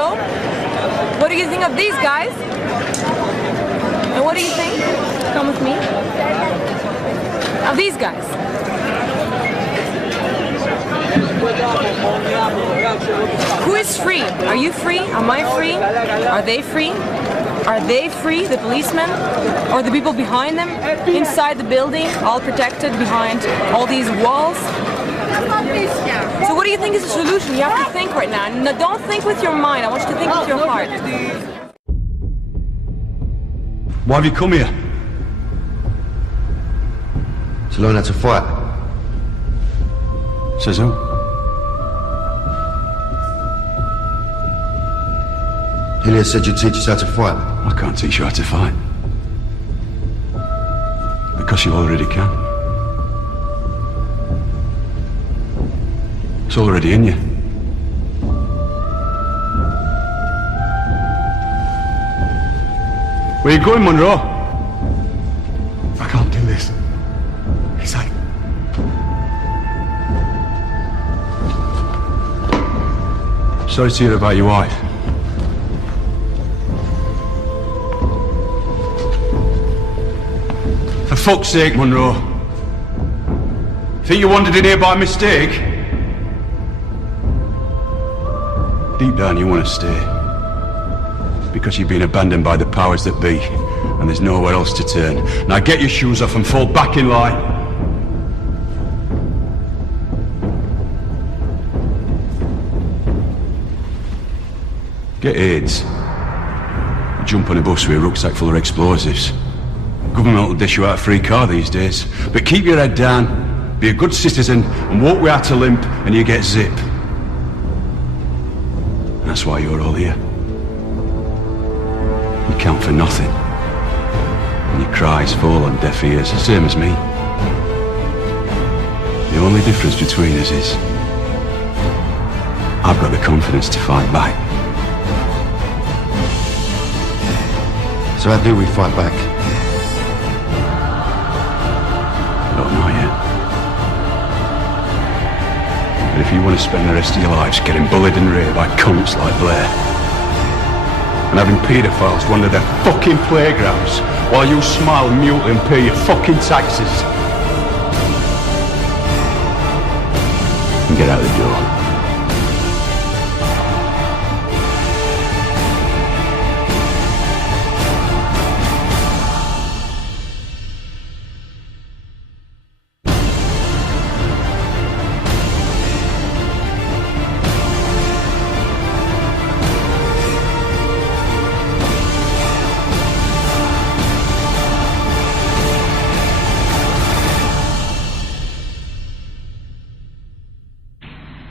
So, what do you think of these guys? And what do you think? Come with me. Of these guys. Who is free? Are you free? Am I free? Are they free? Are they free, the policemen? Or the people behind them? Inside the building, all protected behind all these walls? So what do you think is the solution? You have to think right now. No, don't think with your mind, I want you to think with your heart. Why have you come here? To learn how to fight. Says who? Collier said you'd teach us how to fight. I can't teach you how to fight. Because you already can. It's already in you. Where you going, Monroe? I can't do this. He's like... Sorry to hear about your wife. For fuck's sake, Monroe. Think you wandered in here by mistake? Deep down you want to stay. Because you've been abandoned by the powers that be, and there's nowhere else to turn. Now get your shoes off and fall back in line. Get AIDS. Jump on a bus with a rucksack full of explosives. Government will dish you out a free car these days. But keep your head down, be a good citizen, and walk without a limp, and you get zip. That's why you're all here. You count for nothing. And your cries fall on deaf ears, the same as me. The only difference between us is I've got the confidence to fight back. So how do we fight back? I don't know yet. But if you want to spend the rest of your lives getting bullied and raped by cunts like Blair, and having paedophiles wander their fucking playgrounds while you smile mutely and pay your fucking taxes, and get out the door.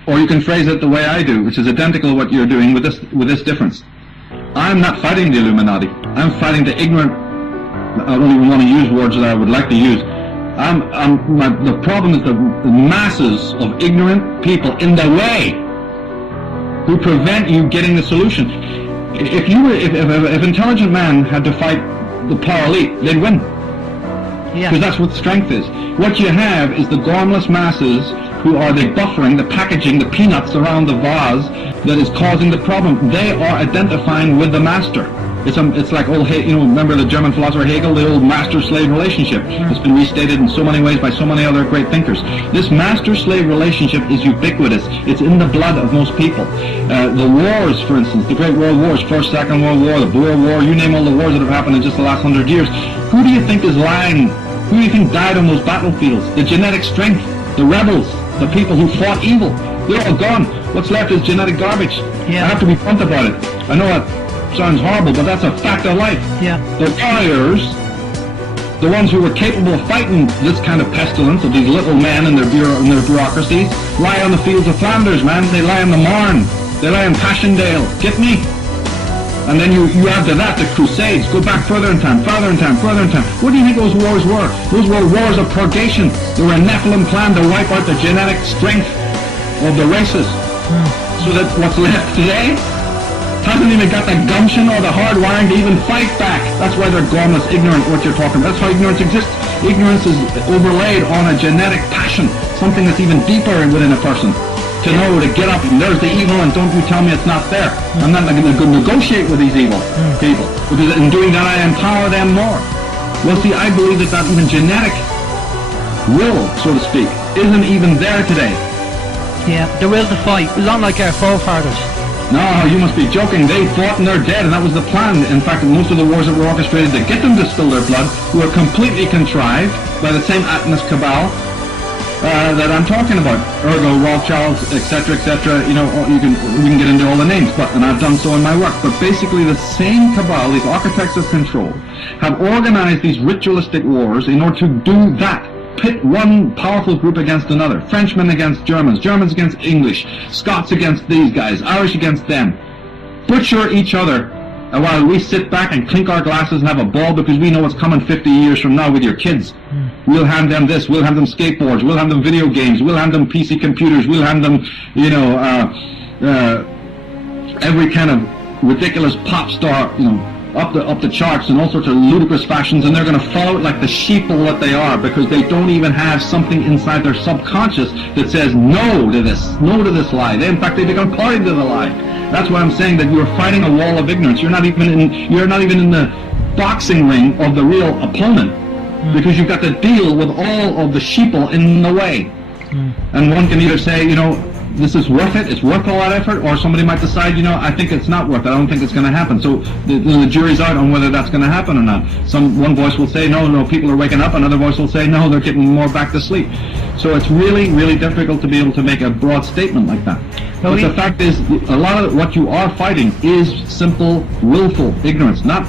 Or you can phrase it the way I do, which is identical to what you're doing with this difference. I'm not fighting the Illuminati. I'm fighting the ignorant. I don't even want to use words that I would like to use. The problem is the masses of ignorant people in the way who prevent you getting the solution. If intelligent man had to fight the power elite, they'd win. Yeah. Because that's what strength is. What you have is the gormless masses who are the buffering, the packaging, the peanuts around the vase that is causing the problem. They are identifying with the master. It's like old, remember the German philosopher Hegel, the old master-slave relationship. It's been restated in so many ways by so many other great thinkers. This master-slave relationship is ubiquitous. It's in the blood of most people. The wars, for instance, the great world wars, First, Second World War, the Boer War, you name all the wars that have happened in just the last 100 years. Who do you think is lying? Who do you think died on those battlefields? The genetic strength, the rebels, the people who fought evil. They're all gone. What's left is genetic garbage. Yeah. I have to be blunt about it. I know that sounds horrible, but that's a fact of life. Yeah. The warriors, the ones who were capable of fighting this kind of pestilence of these little men and their bureaucracies, lie on the fields of Flanders, man. They lie in the Marne. They lie in Passchendaele. Get me? And then you add to that the Crusades. Go back further in time, further in time, further in time. What do you think those wars were? Those were wars of purgation. They were a Nephilim plan to wipe out the genetic strength of the races. So that what's left today hasn't even got the gumption or the hard wiring to even fight back. That's why they're gormless, ignorant what you're talking about. That's how ignorance exists. Ignorance is overlaid on a genetic passion, something that's even deeper within a person. to know to get up and there's the evil and don't you tell me it's not there. I'm not going to negotiate with these evil people, because in doing that I empower them more. Well, see, I believe that even genetic will, so to speak, isn't even there today. Yeah, the will to fight, not like our forefathers. No, you must be joking. They fought and they're dead, and that was the plan. In fact, most of the wars that were orchestrated to get them to spill their blood were completely contrived by the same Atlas cabal that I'm talking about. Ergo, Rothschilds, etc., etc. You know, we can get into all the names, and I've done so in my work. But basically, the same cabal, these architects of control, have organized these ritualistic wars in order to do that. Pit one powerful group against another. Frenchmen against Germans, Germans against English, Scots against these guys, Irish against them. Butcher each other while we sit back and clink our glasses and have a ball because we know what's coming 50 years from now with your kids. We'll hand them this, we'll hand them skateboards, we'll hand them video games, we'll hand them PC computers, we'll hand them, you know, every kind of ridiculous pop star, you know, up the charts in all sorts of ludicrous fashions, and they're going to follow it like the sheeple that they are, because they don't even have something inside their subconscious that says no to this lie. In fact, they become party to the lie. That's why I'm saying that you're fighting a wall of ignorance. You're not even in the boxing ring of the real opponent, because you've got to deal with all of the sheeple in the way. And one can either say, you know, this is worth it, it's worth all that effort, or somebody might decide, you know, I think it's not worth it, I don't think it's going to happen. So the jury's out on whether that's going to happen or not. One voice will say, no, people are waking up, another voice will say, no, they're getting more back to sleep. So it's really, really difficult to be able to make a broad statement like that. But the fact is, a lot of what you are fighting is simple, willful ignorance, not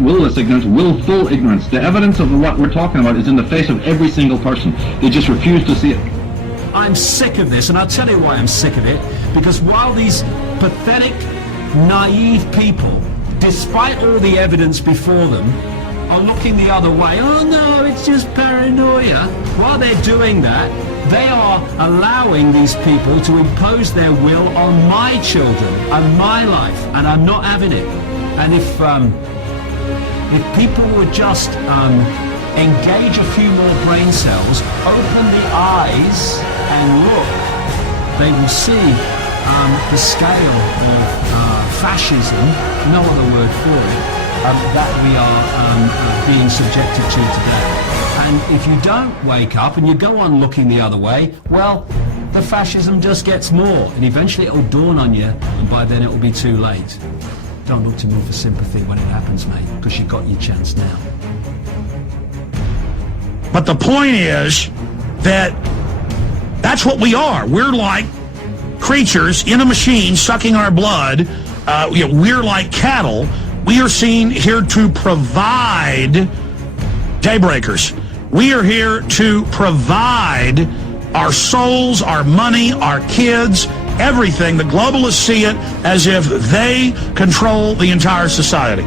willless ignorance, willful ignorance. The evidence of what we're talking about is in the face of every single person. They just refuse to see it. I'm sick of this, and I'll tell you why I'm sick of it. Because while these pathetic, naive people, despite all the evidence before them, are looking the other way, oh no, it's just paranoia. While they're doing that, they are allowing these people to impose their will on my children and my life, and I'm not having it. And if people would just engage a few more brain cells, open the eyes and look, they will see the scale of fascism, no other word for it, that we are being subjected to today. And if you don't wake up and you go on looking the other way, well, the fascism just gets more, and eventually it will dawn on you, and by then it will be too late. Don't look to me for sympathy when it happens, mate, because you got your chance now. But the point is that that's what we are. We're like creatures in a machine sucking our blood. We're like cattle. We are seen here to provide daybreakers. We are here to provide our souls, our money, our kids, everything. The globalists see it as if they control the entire society.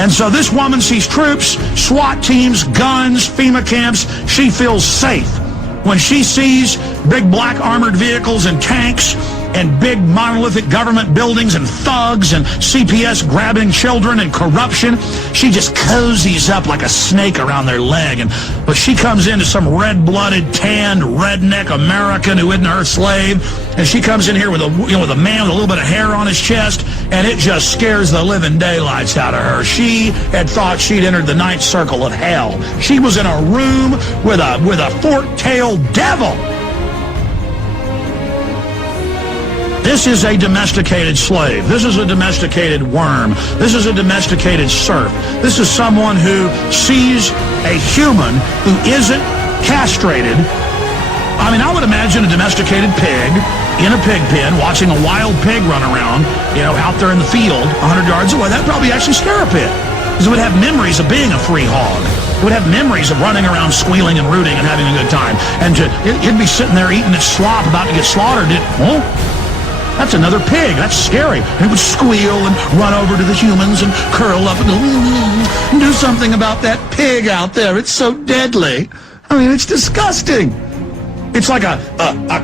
And so this woman sees troops, SWAT teams, guns, FEMA camps. She feels safe when she sees big black armored vehicles and tanks and big monolithic government buildings and thugs and CPS grabbing children and corruption. She just cozies up like a snake around their leg. But she comes into some red-blooded, tanned, redneck American who isn't her slave, and she comes in here with with a man with a little bit of hair on his chest, and it just scares the living daylights out of her. She had thought she'd entered the ninth circle of hell. She was in a room with a fork-tailed devil. This is a domesticated slave. This is a domesticated worm. This is a domesticated serf. This is someone who sees a human who isn't castrated. I mean, I would imagine a domesticated pig in a pig pen watching a wild pig run around, out there in the field 100 yards away. That'd probably actually scare a pig, because it would have memories of being a free hog. It would have memories of running around squealing and rooting and having a good time. And it'd be sitting there eating its slop about to get slaughtered. That's another pig. That's scary. And it would squeal and run over to the humans and curl up and go, do something about that pig out there. It's so deadly. I mean, it's disgusting. It's like a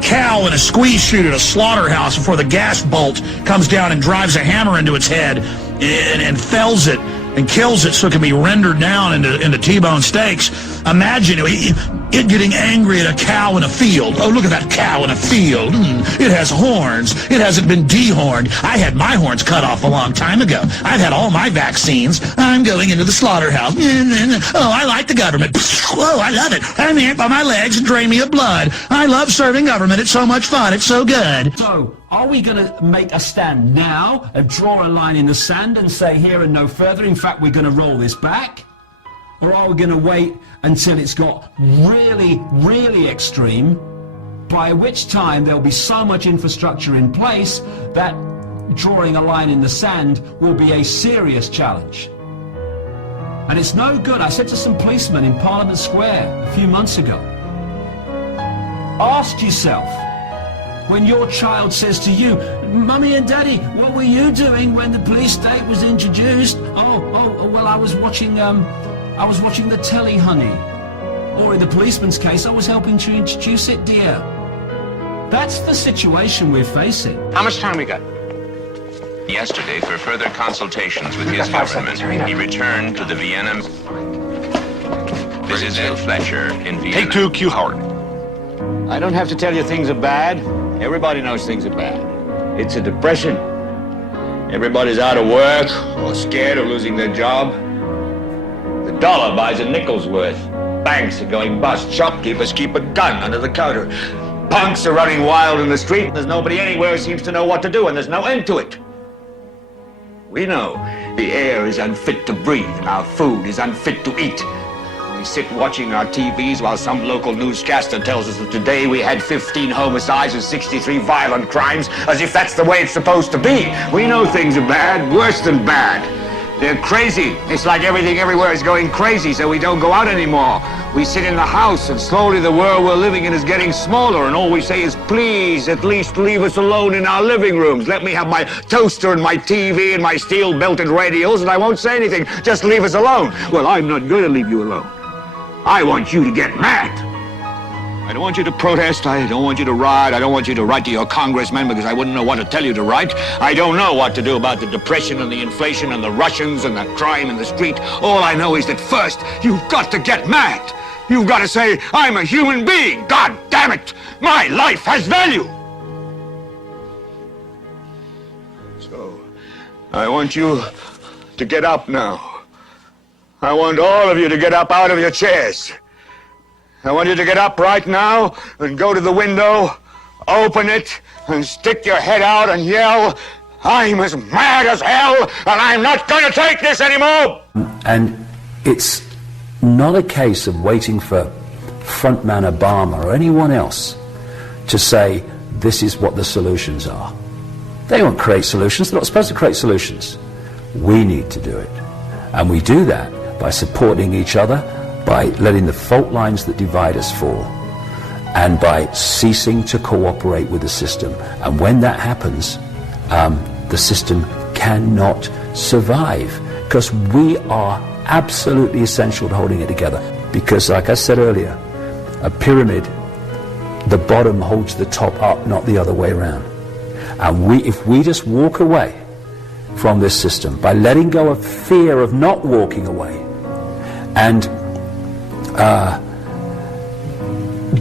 cow in a squeeze chute at a slaughterhouse before the gas bolt comes down and drives a hammer into its head and fells it and kills it so it can be rendered down into T-bone steaks. Imagine, it getting angry at a cow in a field. Oh, look at that cow in a field. It has horns. It hasn't been dehorned. I had my horns cut off a long time ago. I've had all my vaccines. I'm going into the slaughterhouse. Oh, I like the government. Oh, I love it. I'm here by my legs and drain me of blood. I love serving government. It's so much fun. It's so good. So, are we going to make a stand now and draw a line in the sand and say here and no further? In fact, we're going to roll this back? Or are we going to wait until it's got really, really extreme, by which time there'll be so much infrastructure in place that drawing a line in the sand will be a serious challenge? And it's no good. I said to some policemen in Parliament Square a few months ago, ask yourself, when your child says to you, Mummy and Daddy, what were you doing when the police state was introduced? Oh, well, I was watching the telly, honey. Or in the policeman's case, I was helping to introduce it, dear. That's the situation we're facing. How much time we got? Yesterday, for further consultations with his government, he returned to the Vienna. This is Ed Fletcher in Vienna. Take two, Q Howard. I don't have to tell you things are bad. Everybody knows things are bad. It's a depression. Everybody's out of work or scared of losing their job. The dollar buys a nickel's worth. Banks are going bust. Shopkeepers keep a gun under the counter. Punks are running wild in the street. There's nobody anywhere who seems to know what to do, and there's no end to it. We know the air is unfit to breathe, and our food is unfit to eat. We sit watching our TVs while some local newscaster tells us that today we had 15 homicides and 63 violent crimes, as if that's the way it's supposed to be. We know things are bad, worse than bad. They're crazy. It's like everything everywhere is going crazy, so we don't go out anymore. We sit in the house, and slowly the world we're living in is getting smaller, and all we say is, please, at least leave us alone in our living rooms. Let me have my toaster and my TV and my steel-belted radios, and I won't say anything. Just leave us alone. Well, I'm not going to leave you alone. I want you to get mad. I don't want you to protest. I don't want you to riot. I don't want you to write to your congressman because I wouldn't know what to tell you to write. I don't know what to do about the depression and the inflation and the Russians and the crime in the street. All I know is that first, you've got to get mad. You've got to say, I'm a human being. God damn it. My life has value. So, I want you to get up now. I want all of you to get up out of your chairs. I want you to get up right now and go to the window, open it, and stick your head out and yell, I'm as mad as hell, and I'm not going to take this anymore! And it's not a case of waiting for frontman Obama or anyone else to say, this is what the solutions are. They won't create solutions. They're not supposed to create solutions. We need to do it. And we do that by supporting each other, by letting the fault lines that divide us fall, and by ceasing to cooperate with the system. And when that happens, the system cannot survive, because we are absolutely essential to holding it together. Because, like I said earlier, a pyramid, the bottom holds the top up, not the other way around. And if we just walk away from this system by letting go of fear of not walking away, and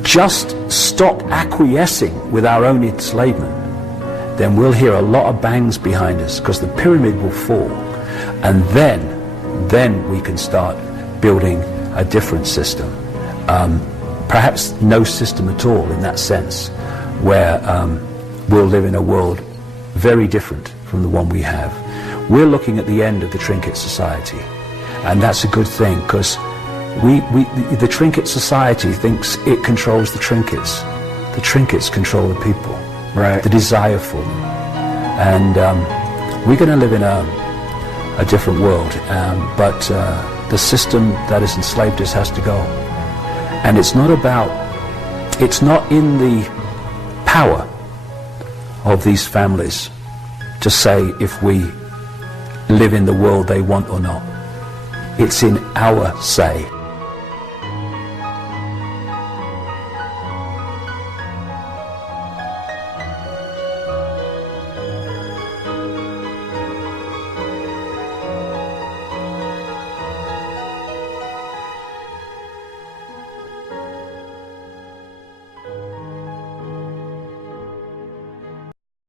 just stop acquiescing with our own enslavement, then we'll hear a lot of bangs behind us, because the pyramid will fall, and then we can start building a different system, perhaps no system at all in that sense, where we'll live in a world very different from the one we have. We're looking at the end of the trinket society, and that's a good thing, because the trinket society thinks it controls the trinkets. The trinkets control the people, right? The desire for them. And we're going to live in a different world, but the system that has enslaved us has to go. And it's not in the power of these families to say if we live in the world they want or not. It's in our say.